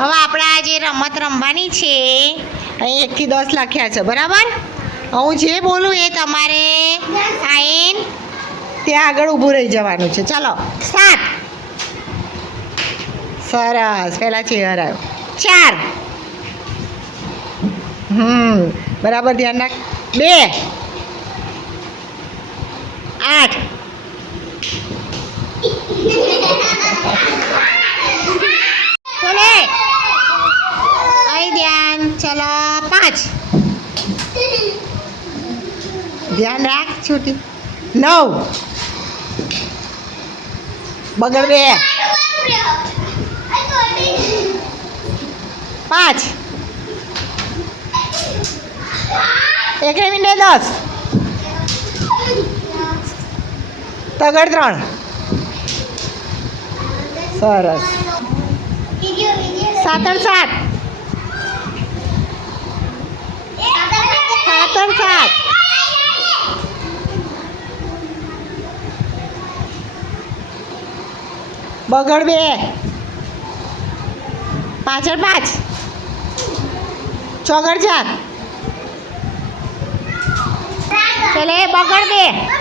હવે આપણે આ જે રમત રમવાની છે અહીં 1 થી 10 લખ્યા છે, બરાબર? હું જે બોલું એ તમારે આઈન ત્યાં આગળ ઊભું રહી જવાનું છે. ચાલો સ્ટાર્ટ. સરસ, પહેલાં ચેહર આવ્યો. 4. બરાબર ધ્યાન રાખ. 2. 8. ચલે અહીં ધ્યાન. ચલો 5. ધ્યાન રાખ છોટી. 9. બગડ 2. 5. 1 મિનિટ 10. તગડ 3. સરસ. 7 7. 7 બગડ 2. પાછળ 5. ચોગડ 4. ચલે બગડ 2.